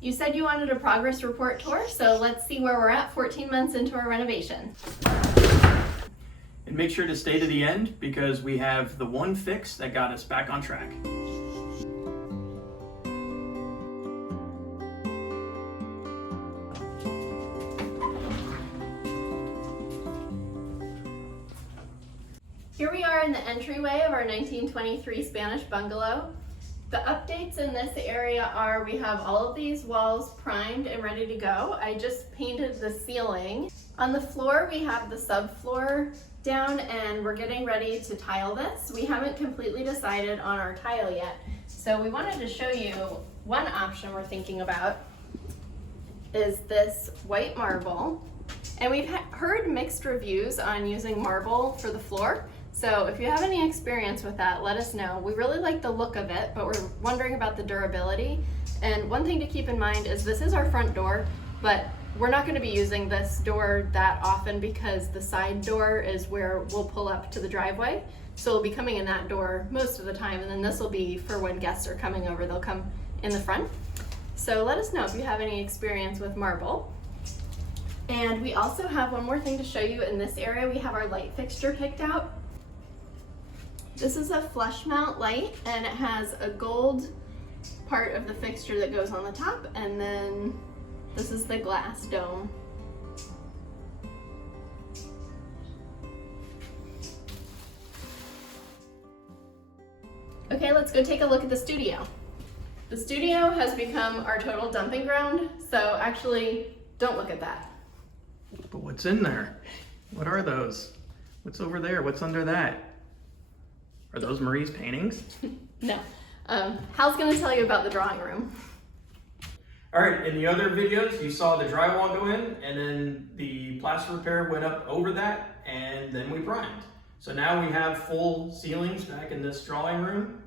You said you wanted a progress report tour, so let's see where we're at 14 months into our renovation. And make sure to stay to the end because we have the one fix that got us back on track. Here we are in the entryway of our 1923 Spanish Bungalow. The updates in this area are we have all of these walls primed and ready to go. I just painted the ceiling. On the floor we have the subfloor down and we're getting ready to tile this. We haven't completely decided on our tile yet. So we wanted to show you one option we're thinking about is this white marble. And we've heard mixed reviews on using marble for the floor. So if you have any experience with that, let us know. We really like the look of it, but we're wondering about the durability. And one thing to keep in mind is this is our front door, but we're not going to be using this door that often because the side door is where we'll pull up to the driveway. So we'll be coming in that door most of the time, and then this will be for when guests are coming over, they'll come in the front. So let us know if you have any experience with marble. And we also have one more thing to show you in this area. We have our light fixture picked out. This is a flush mount light and it has a gold part of the fixture that goes on the top, and then this is the glass dome. Okay, let's go take a look at the studio. The studio has become our total dumping ground, so actually don't look at that. But what's in there? What are those? What's over there? What's under that? Are those Marie's paintings? No. Hal's gonna tell you about the drawing room. All right, in the other videos, you saw the drywall go in and then the plaster repair went up over that and then we primed. So now we have full ceilings back in this drawing room.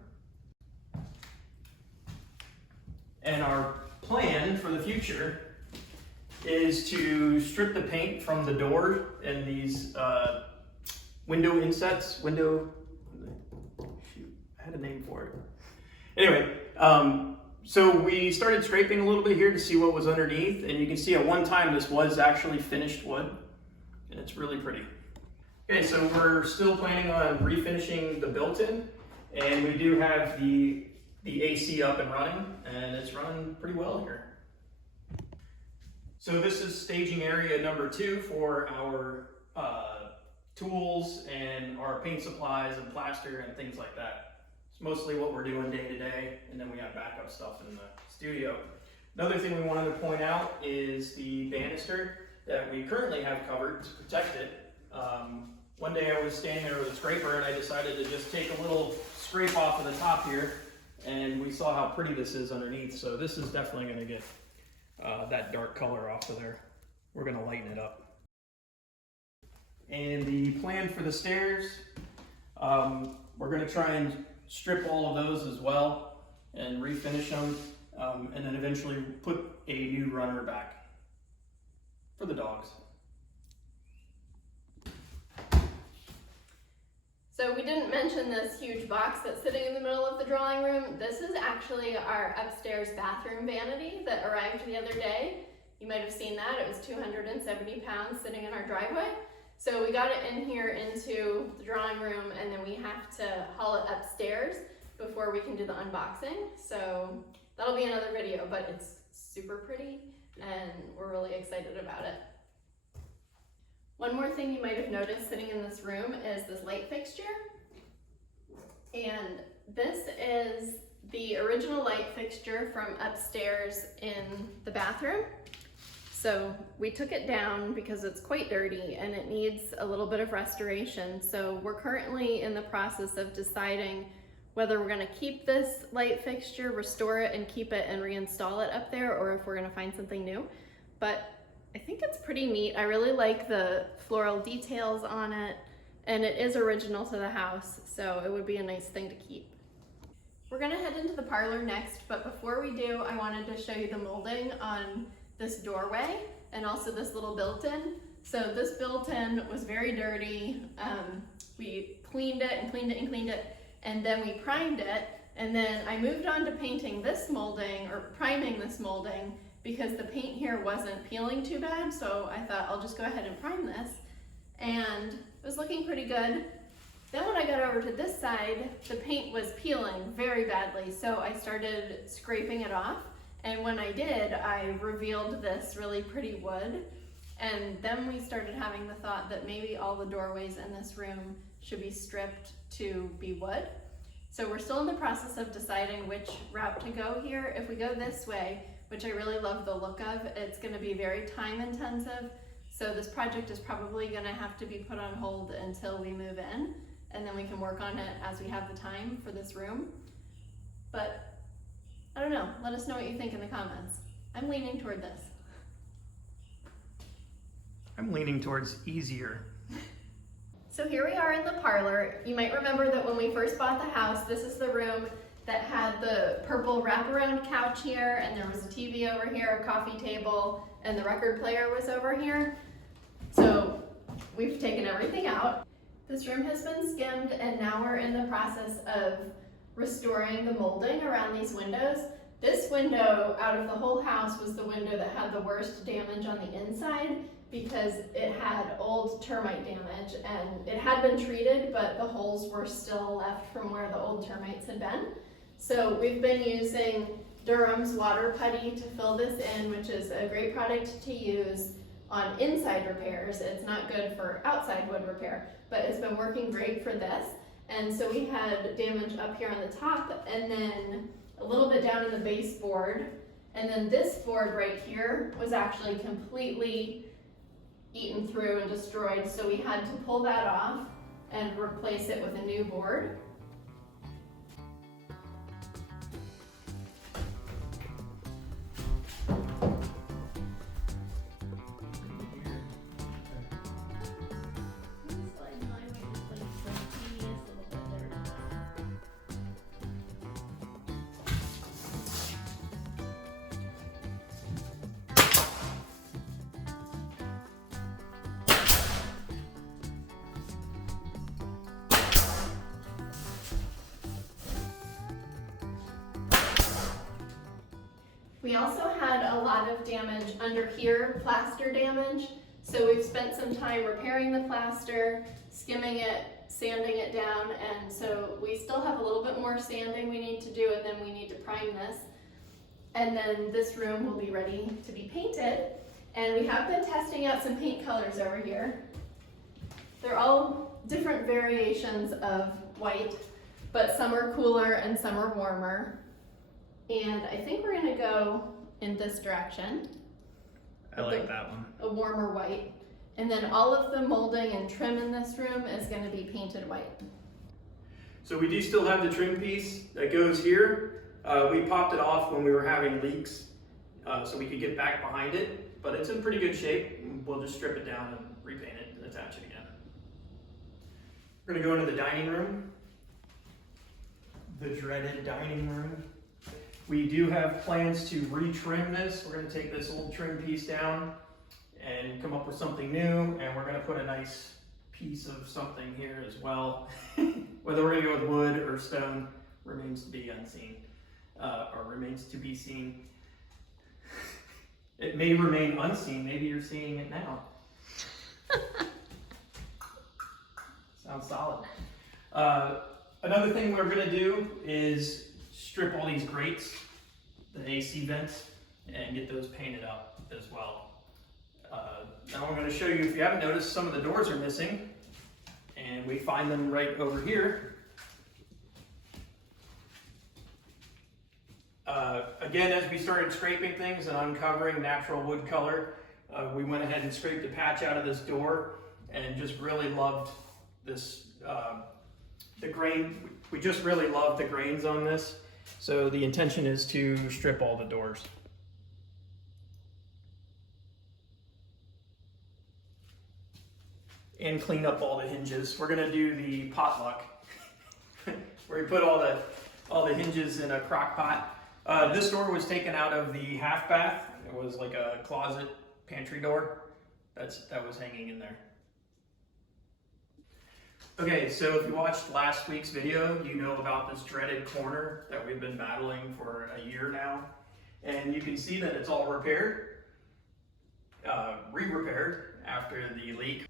And our plan for the future is to strip the paint from the door and these window insets, shoot, I had a name for it. Anyway, so we started scraping a little bit here to see what was underneath, and you can see at one time this was actually finished wood, and it's really pretty. Okay, so we're still planning on refinishing the built-in, and we do have the AC up and running, and it's running pretty well here. So this is staging area number 2 for our tools and our paint supplies and plaster and things like that. It's mostly what we're doing day to day, and then we have backup stuff in the studio. Another thing we wanted to point out is the banister that we currently have covered to protect it. One day I was standing there with a scraper and I decided to just take a little scrape off of the top here, and we saw how pretty this is underneath. So this is definitely going to get that dark color off of there. We're going to lighten it up. And the plan for the stairs, we're going to try and strip all of those as well and refinish them, and then eventually put a new runner back for the dogs. So we didn't mention this huge box that's sitting in the middle of the drawing room. This is actually our upstairs bathroom vanity that arrived the other day. You might have seen that. It was 270 pounds sitting in our driveway. So we got it in here into the drawing room, and then we have to haul it upstairs before we can do the unboxing. So that'll be another video, but it's super pretty and we're really excited about it. One more thing you might have noticed sitting in this room is this light fixture. And this is the original light fixture from upstairs in the bathroom. So we took it down because it's quite dirty and it needs a little bit of restoration. So we're currently in the process of deciding whether we're gonna keep this light fixture, restore it and keep it and reinstall it up there, or if we're gonna find something new. But I think it's pretty neat. I really like the floral details on it, and it is original to the house, so it would be a nice thing to keep. We're gonna head into the parlor next, but before we do, I wanted to show you the molding on this doorway and also this little built-in. So this built-in was very dirty. We cleaned it and cleaned it and cleaned it, and then we primed it, And then I moved on to painting this molding, or priming this molding, because the paint here wasn't peeling too bad, so I thought I'll just go ahead and prime this. And it was looking pretty good. Then when I got over to this side, the paint was peeling very badly, so I started scraping it off. And when I did, I revealed this really pretty wood. And then we started having the thought that maybe all the doorways in this room should be stripped to be wood. So we're still in the process of deciding which route to go here. If we go this way, which I really love the look of, it's gonna be very time intensive. So this project is probably gonna have to be put on hold until we move in, and then we can work on it as we have the time for this room. But I don't know, let us know what you think in the comments. I'm leaning toward this. I'm leaning towards easier. So here we are in the parlor. You might remember that when we first bought the house, this is the room that had the purple wraparound couch here, and there was a TV over here, a coffee table, and the record player was over here. So we've taken everything out. This room has been skimmed, and now we're in the process of restoring the molding around these windows. This window out of the whole house was the window that had the worst damage on the inside, because it had old termite damage, and it had been treated, but the holes were still left from where the old termites had been. So we've been using Durham's water putty to fill this in, which is a great product to use on inside repairs. It's not good for outside wood repair, but it's been working great for this. And so we had damage up here on the top, and then a little bit down in the baseboard. And then this board right here was actually completely eaten through and destroyed, so we had to pull that off and replace it with a new board. We also had a lot of damage under here, plaster damage. So we've spent some time repairing the plaster, skimming it, sanding it down, and so we still have a little bit more sanding we need to do, and then we need to prime this. And then this room will be ready to be painted. And we have been testing out some paint colors over here. They're all different variations of white, but some are cooler and some are warmer. And I think we're gonna go in this direction. I like that one. A warmer white. And then all of the molding and trim in this room is gonna be painted white. So we do still have the trim piece that goes here. We popped it off when we were having leaks, so we could get back behind it, but it's in pretty good shape. We'll just strip it down and repaint it and attach it again. We're gonna go into the dining room. The dreaded dining room. We do have plans to retrim this. We're gonna take this old trim piece down and come up with something new, and we're gonna put a nice piece of something here as well. Whether we're gonna go with wood or stone remains to be unseen, or remains to be seen. It may remain unseen, maybe you're seeing it now. Sounds solid. Another thing we're gonna do is strip all these grates, the AC vents, and get those painted up as well. Now I'm going to show you, if you haven't noticed, some of the doors are missing, and we find them right over here. Again, as we started scraping things and uncovering natural wood color, we went ahead and scraped a patch out of this door, and just really loved this, the grain. We just really loved the grains on this. So the intention is to strip all the doors. And clean up all the hinges. We're gonna do the potluck, where we put all the hinges in a crock pot. This door was taken out of the half bath. It was like a closet pantry door that was hanging in there. Okay, so if you watched last week's video, you know about this dreaded corner that we've been battling for a year now. And you can see that it's all repaired, re-repaired after the leak.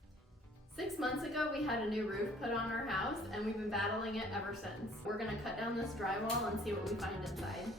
6 months ago, we had a new roof put on our house, and we've been battling it ever since. We're gonna cut down this drywall and see what we find inside.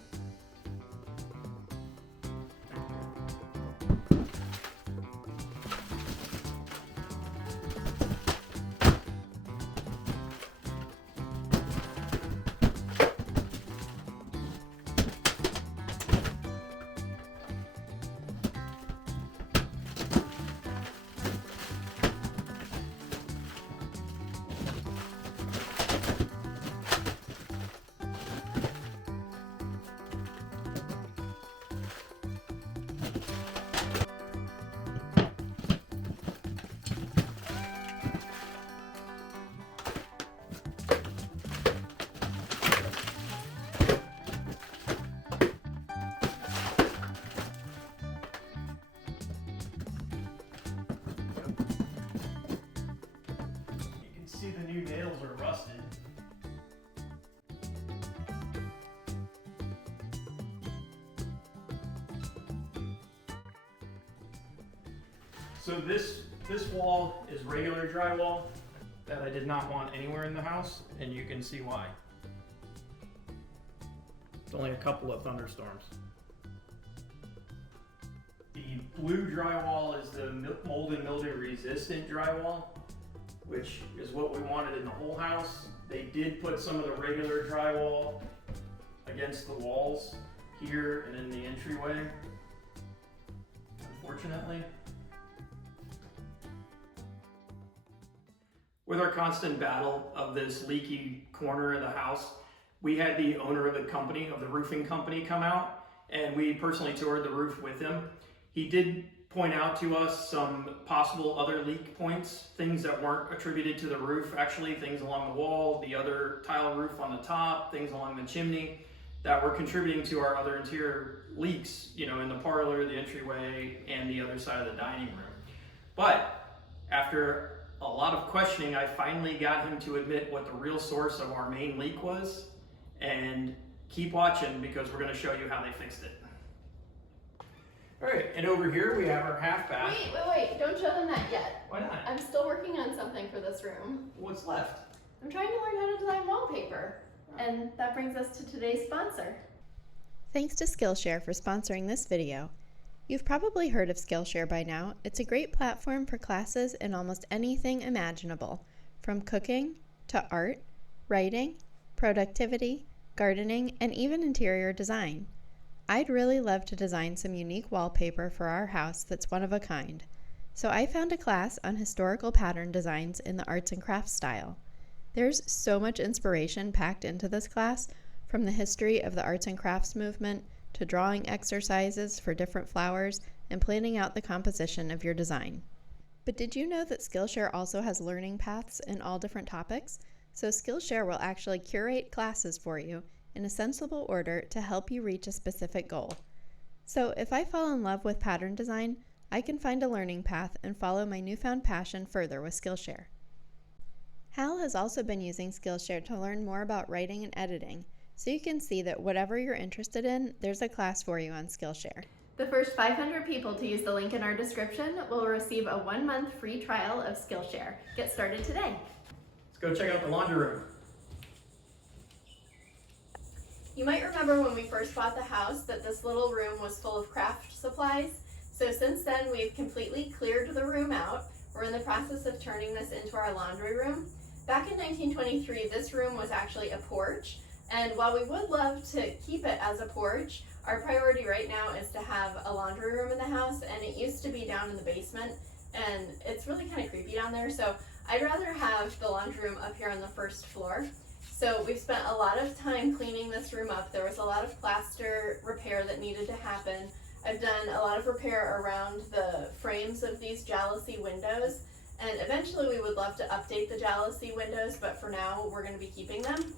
See, the new nails are rusted. So this wall is regular drywall that I did not want anywhere in the house, and you can see why. It's only a couple of thunderstorms. The blue drywall is the mold and mildew resistant drywall, which is what we wanted in the whole house. They did put some of the regular drywall against the walls here and in the entryway, unfortunately. With our constant battle of this leaky corner of the house, we had the owner of the roofing company come out, and we personally toured the roof with him. He did point out to us some possible other leak points, things that weren't attributed to the roof, actually things along the wall, the other tile roof on the top, things along the chimney that were contributing to our other interior leaks, you know, in the parlor, the entryway, and the other side of the dining room. But after a lot of questioning, I finally got him to admit what the real source of our main leak was, and keep watching because we're going to show you how they fixed it. All right, and over here we have our half bath. Wait, don't show them that yet. Why not? I'm still working on something for this room. What's left? I'm trying to learn how to design wallpaper. And that brings us to today's sponsor. Thanks to Skillshare for sponsoring this video. You've probably heard of Skillshare by now. It's a great platform for classes in almost anything imaginable, from cooking to art, writing, productivity, gardening, and even interior design. I'd really love to design some unique wallpaper for our house that's one of a kind. So I found a class on historical pattern designs in the arts and crafts style. There's so much inspiration packed into this class, from the history of the arts and crafts movement to drawing exercises for different flowers and planning out the composition of your design. But did you know that Skillshare also has learning paths in all different topics? So Skillshare will actually curate classes for you in a sensible order to help you reach a specific goal. So if I fall in love with pattern design, I can find a learning path and follow my newfound passion further with Skillshare. Hal has also been using Skillshare to learn more about writing and editing, so you can see that whatever you're interested in, there's a class for you on Skillshare. The first 500 people to use the link in our description will receive a 1-month free trial of Skillshare. Get started today. Let's go check out the laundry room. You might remember when we first bought the house that this little room was full of craft supplies. So since then, we've completely cleared the room out. We're in the process of turning this into our laundry room. Back in 1923, this room was actually a porch. And while we would love to keep it as a porch, our priority right now is to have a laundry room in the house, and it used to be down in the basement, and it's really kind of creepy down there. So I'd rather have the laundry room up here on the first floor. So we've spent a lot of time cleaning this room up. There was a lot of plaster repair that needed to happen. I've done a lot of repair around the frames of these jalousie windows, and eventually we would love to update the jalousie windows, but for now we're going to be keeping them.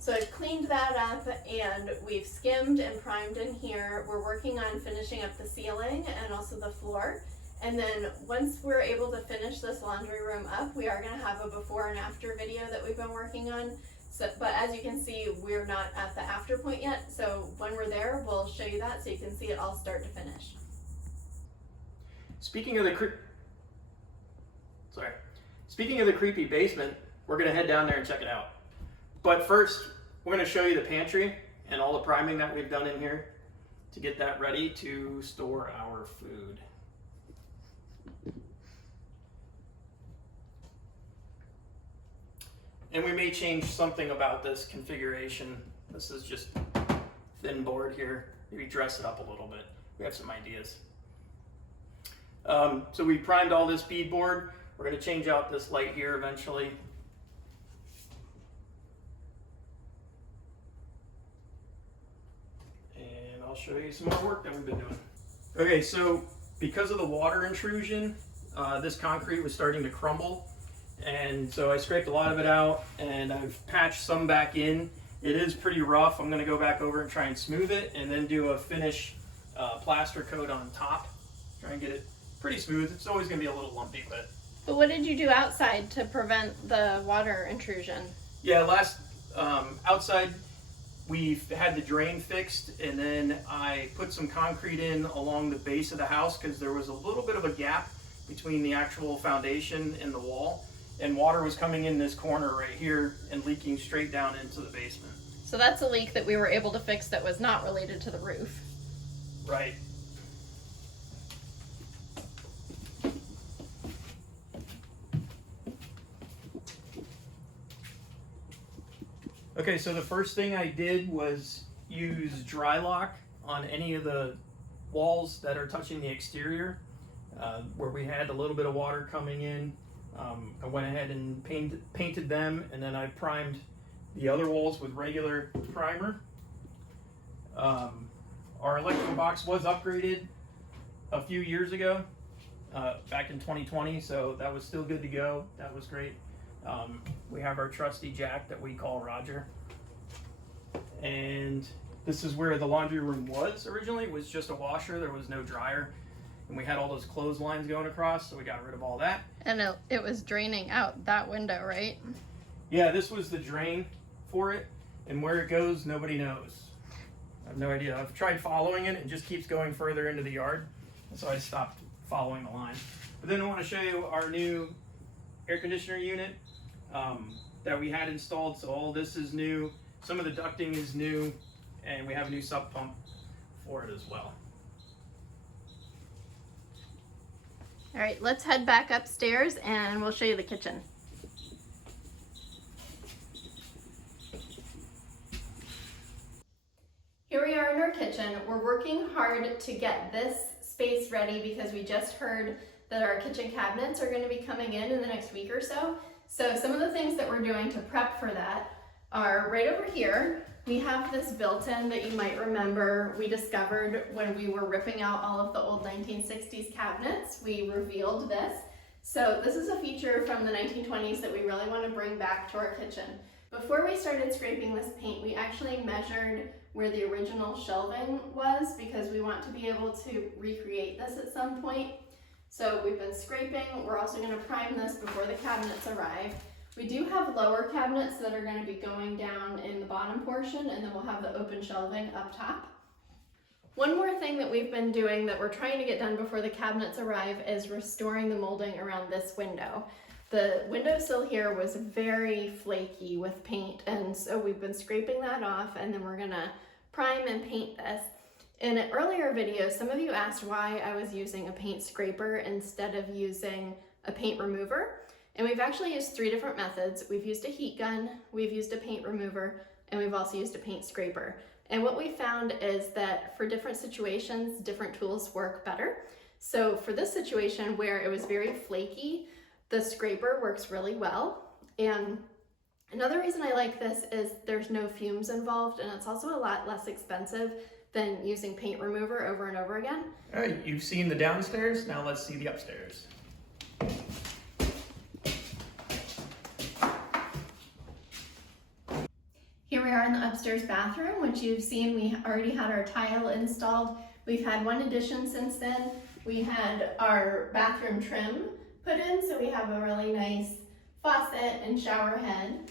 So I've cleaned that up, and we've skimmed and primed in here. We're working on finishing up the ceiling and also the floor. And then once we're able to finish this laundry room up, we are gonna have a before and after video that we've been working on. So, but as you can see, we're not at the after point yet. So when we're there, we'll show you that so you can see it all start to finish. Speaking of the creepy basement, we're gonna head down there and check it out. But first, we're gonna show you the pantry and all the priming that we've done in here to get that ready to store our food. And we may change something about this configuration. This is just thin board here. Maybe dress it up a little bit. We have some ideas. So we primed all this beadboard. We're going to change out this light here eventually. And I'll show you some more work that we've been doing. Okay, so because of the water intrusion, this concrete was starting to crumble. And so I scraped a lot of it out and I've patched some back in. It is pretty rough. I'm going to go back over and try and smooth it and then do a finish plaster coat on top. Try and get it pretty smooth. It's always going to be a little lumpy, but what did you do outside to prevent the water intrusion? yeah, outside we've had the drain fixed, and then I put some concrete in along the base of the house because there was a little bit of a gap between the actual foundation and the wall. And water was coming in this corner right here and leaking straight down into the basement. So that's a leak that we were able to fix that was not related to the roof. Right. Okay, so the first thing I did was use dry lock on any of the walls that are touching the exterior, where we had a little bit of water coming in. I went ahead and painted them, and then I primed the other walls with regular primer. Our electrical box was upgraded a few years ago, back in 2020, so that was still good to go. That was great. We have our trusty jack that we call Roger. And this is where the laundry room was originally. It was just a washer, there was no dryer. And we had all those clotheslines going across, so we got rid of all that. And it was draining out that window, right? Yeah, this was the drain for it, and where it goes, nobody knows. I have no idea. I've tried following it, and it just keeps going further into the yard, so I stopped following the line. But then I want to show you our new air conditioner unit that we had installed. So all this is new, some of the ducting is new, and we have a new sump pump for it as well. All right, let's head back upstairs and we'll show you the kitchen. Here we are in our kitchen. We're working hard to get this space ready because we just heard that our kitchen cabinets are going to be coming in the next week or so. So some of the things that we're doing to prep for that are right over here. We have this built-in that you might remember we discovered when we were ripping out all of the old 1960s cabinets. We revealed this. So this is a feature from the 1920s that we really want to bring back to our kitchen. Before we started scraping this paint, we actually measured where the original shelving was because we want to be able to recreate this at some point. So we've been scraping. We're also going to prime this before the cabinets arrive. We do have lower cabinets that are going to be going down in the bottom portion, and then we'll have the open shelving up top. One more thing that we've been doing that we're trying to get done before the cabinets arrive is restoring the molding around this window. The windowsill here was very flaky with paint, and so we've been scraping that off, and then we're going to prime and paint this. In an earlier video, some of you asked why I was using a paint scraper instead of using a paint remover. And we've actually used 3 different methods. We've used a heat gun, we've used a paint remover, and we've also used a paint scraper. And what we found is that for different situations, different tools work better. So for this situation where it was very flaky, the scraper works really well. And another reason I like this is there's no fumes involved, and it's also a lot less expensive than using paint remover over and over again. All right, you've seen the downstairs, now let's see the upstairs. Here we are in the upstairs bathroom, which you've seen we already had our tile installed. We've had one addition since then. We had our bathroom trim put in, so we have a really nice faucet and shower head.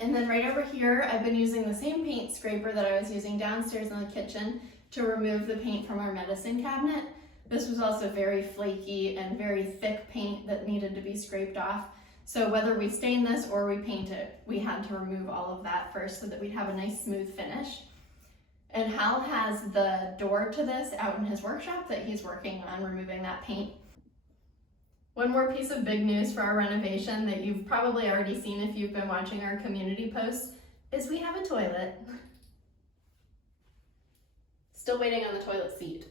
And then right over here, I've been using the same paint scraper that I was using downstairs in the kitchen to remove the paint from our medicine cabinet. This was also very flaky and very thick paint that needed to be scraped off. So whether we stain this or we paint it, we had to remove all of that first so that we'd have a nice smooth finish. And Hal has the door to this out in his workshop that he's working on removing that paint. One more piece of big news for our renovation that you've probably already seen if you've been watching our community posts is we have a toilet. Still waiting on the toilet seat.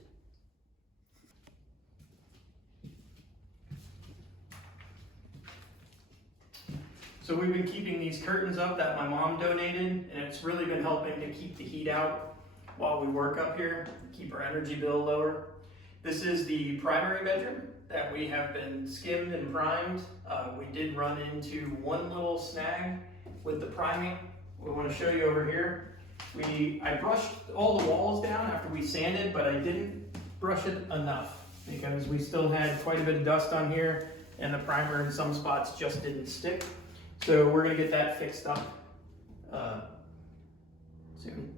So we've been keeping these curtains up that my mom donated, and it's really been helping to keep the heat out while we work up here, keep our energy bill lower. This is the primary bedroom that we have been skimmed and primed. We did run into one little snag with the priming. We want to show you over here. I brushed all the walls down after we sanded, but I didn't brush it enough because we still had quite a bit of dust on here and the primer in some spots just didn't stick. So we're gonna get that fixed up soon.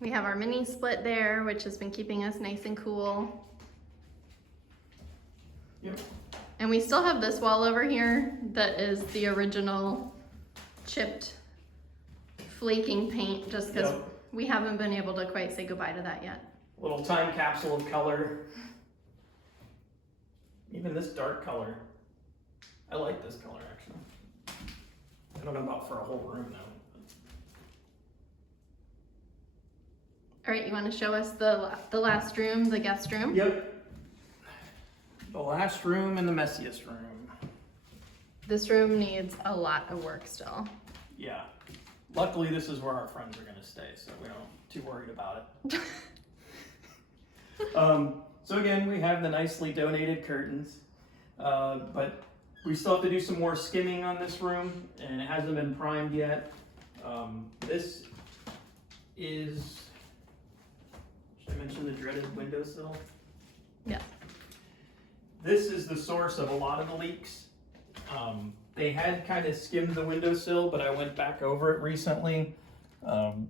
We have our mini split there, which has been keeping us nice and cool. Yep. And we still have this wall over here that is the original chipped flaking paint, just because we haven't been able to quite say goodbye to that yet. Little time capsule of color. Even this dark color. I like this color actually. I don't know about for a whole room though. All right, you want to show us the last room, the guest room? Yep. The last room and the messiest room. This room needs a lot of work still. Yeah. Luckily, this is where our friends are going to stay, so we don't too worried about it. So again, we have the nicely donated curtains, but we still have to do some more skimming on this room, and it hasn't been primed yet. This is, should I mention the dreaded windowsill? Yeah. This is the source of a lot of the leaks. They had kind of skimmed the windowsill, but I went back over it recently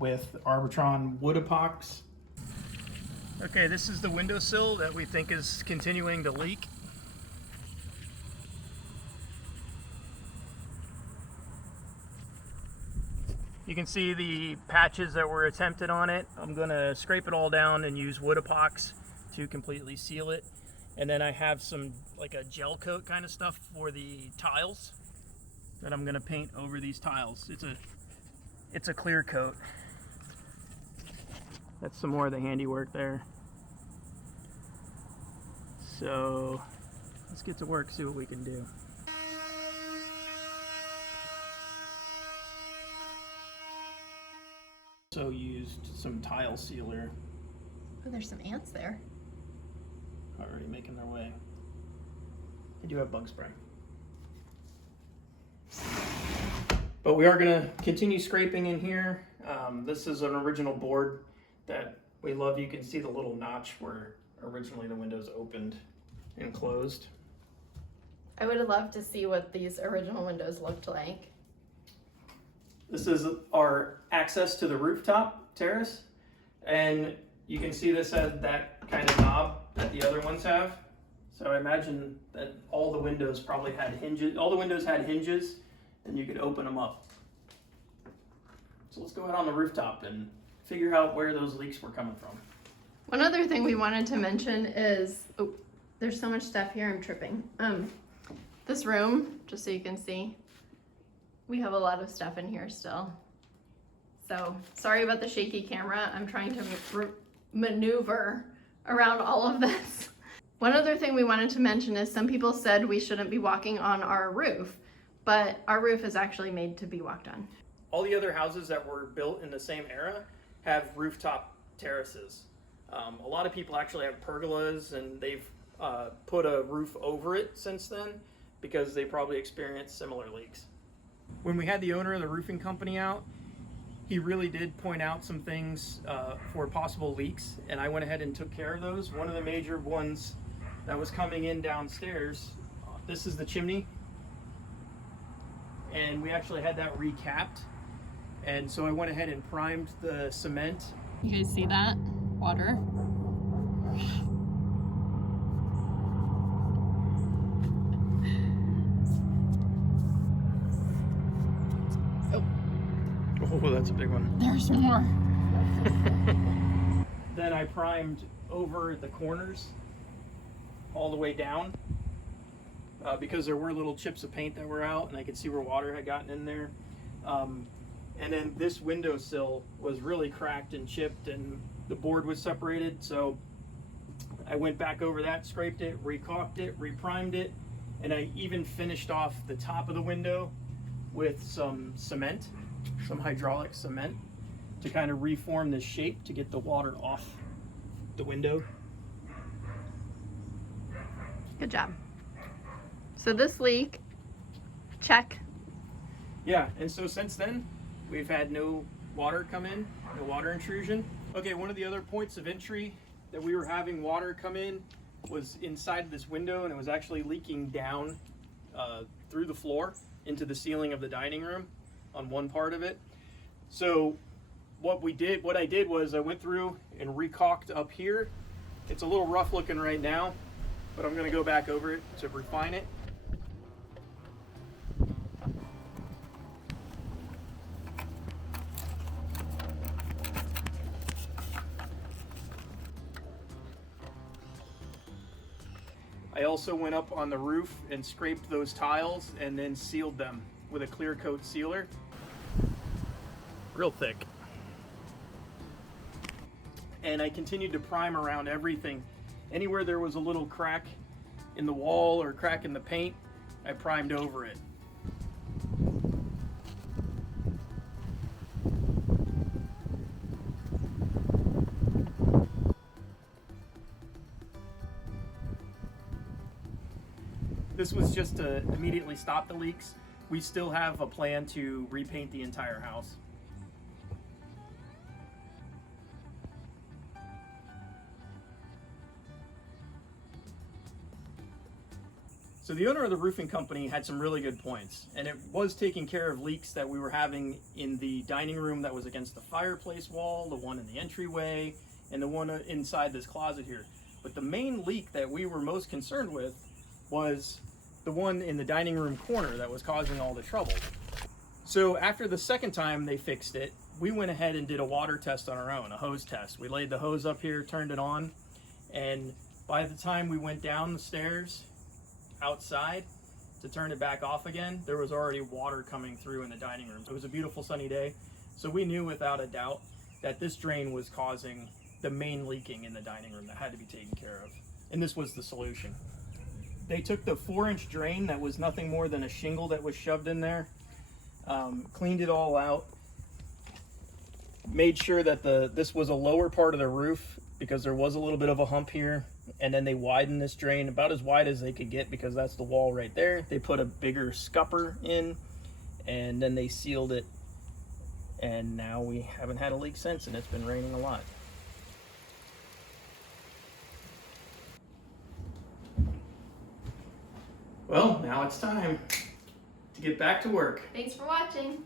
with Arbitron wood epox. Okay, this is the windowsill that we think is continuing to leak. You can see the patches that were attempted on it. I'm gonna scrape it all down and use wood epox to completely seal it. And then I have some like a gel coat kind of stuff for the tiles that I'm gonna paint over these tiles. It's a clear coat. That's some more of the handiwork there. So let's get to work, see what we can do. So used some tile sealer. Oh, there's some ants there. Already making their way. I do have bug spray. But we are gonna continue scraping in here. This is an original board that we love. You can see the little notch where originally the windows opened and closed. I would have loved to see what these original windows looked like. This is our access to the rooftop terrace. And you can see this has that kind of knob that the other ones have. So I imagine that all the windows probably had hinges. All the windows had hinges and you could open them up. So let's go out on the rooftop and figure out where those leaks were coming from. One other thing we wanted to mention is, oh, there's so much stuff here, I'm tripping. This room, just so you can see, we have a lot of stuff in here still. So sorry about the shaky camera. I'm trying to maneuver around all of this. One other thing we wanted to mention is some people said we shouldn't be walking on our roof, but our roof is actually made to be walked on. All the other houses that were built in the same era have rooftop terraces. A lot of people actually have pergolas and they've put a roof over it since then because they probably experienced similar leaks. When we had the owner of the roofing company out, he really did point out some things for possible leaks, and I went ahead and took care of those. One of the major ones that was coming in downstairs, this is the chimney, and we actually had that recapped, and so I went ahead and primed the cement. You guys see that? Water. Oh, that's a big one. There's more. Then I primed over the corners all the way down because there were little chips of paint that were out, and I could see where water had gotten in there. And then this windowsill was really cracked and chipped, and the board was separated, so I went back over that, scraped it, recaulked it, reprimed it, and I even finished off the top of the window with some cement, some hydraulic cement, to kind of reform the shape to get the water off the window. Good job. So this leak, check. Yeah, and so since then, we've had no water come in, no water intrusion. Okay, one of the other points of entry that we were having water come in was inside this window, and it was actually leaking down through the floor into the ceiling of the dining room on one part of it. So what I did was I went through and recaulked up here. It's a little rough looking right now, but I'm gonna go back over it to refine it. I also went up on the roof and scraped those tiles and then sealed them with a clear coat sealer. Real thick. And I continued to prime around everything. Anywhere there was a little crack in the wall or crack in the paint, I primed over it. This was just to immediately stop the leaks. We still have a plan to repaint the entire house. So the owner of the roofing company had some really good points, and it was taking care of leaks that we were having in the dining room that was against the fireplace wall, the one in the entryway, and the one inside this closet here. But the main leak that we were most concerned with was the one in the dining room corner that was causing all the trouble. So after the second time they fixed it, we went ahead and did a water test on our own, a hose test. We laid the hose up here, turned it on, and by the time we went down the stairs outside to turn it back off again, there was already water coming through in the dining room. It was a beautiful sunny day, so we knew without a doubt that this drain was causing the main leaking in the dining room that had to be taken care of, and this was the solution. They took the 4-inch drain that was nothing more than a shingle that was shoved in there, cleaned it all out, made sure that this was a lower part of the roof because there was a little bit of a hump here, and then they widened this drain about as wide as they could get because that's the wall right there. They put a bigger scupper in, and then they sealed it, and now we haven't had a leak since, and it's been raining a lot. Well, now it's time to get back to work. Thanks for watching.